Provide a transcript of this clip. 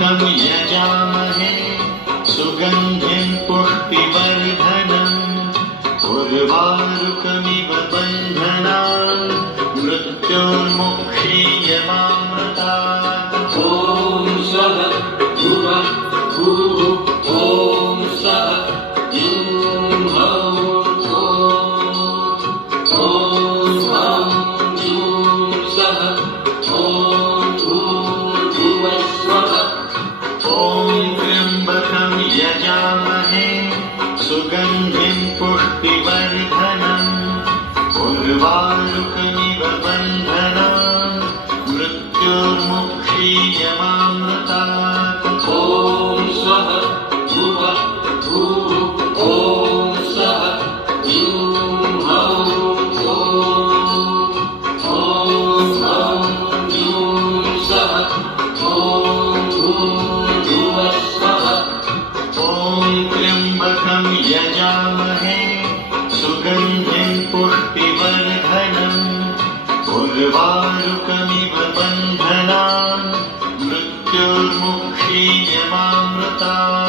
यजामहे सुगन्धिं पुष्टिवर्धनम् उर्वारुकमिव बन्धनान् मृत्योर्मुक्षीयमामृतात्। ॐ स्वः भुवः भूः ॐ स्वः ह्रीं ह्रौं ॐ स्वं ह्रीं स्वः ॐ भूर्भुवः स्वः। ॐ त्र्यम्बकं यजामहे सुगन्धिं पुष्टिवर्धनम् उर्वारुकमिव बन्धनान् मृत्योर्मुक्षीयमामृतात्। ॐ स्वः भुवः भूः ॐ स्वः ह्रीं ह्रौं ॐ स्वं ह्रीं स्वः ॐ भूर्भुवः स्वः। ॐ त्र्यम्बकं यजामहे सुगन्धिं पुष्टिवर्धनम् उर्वारुकमिव बन्धनान् मृत्योर्मुक्षीयमामृतात्।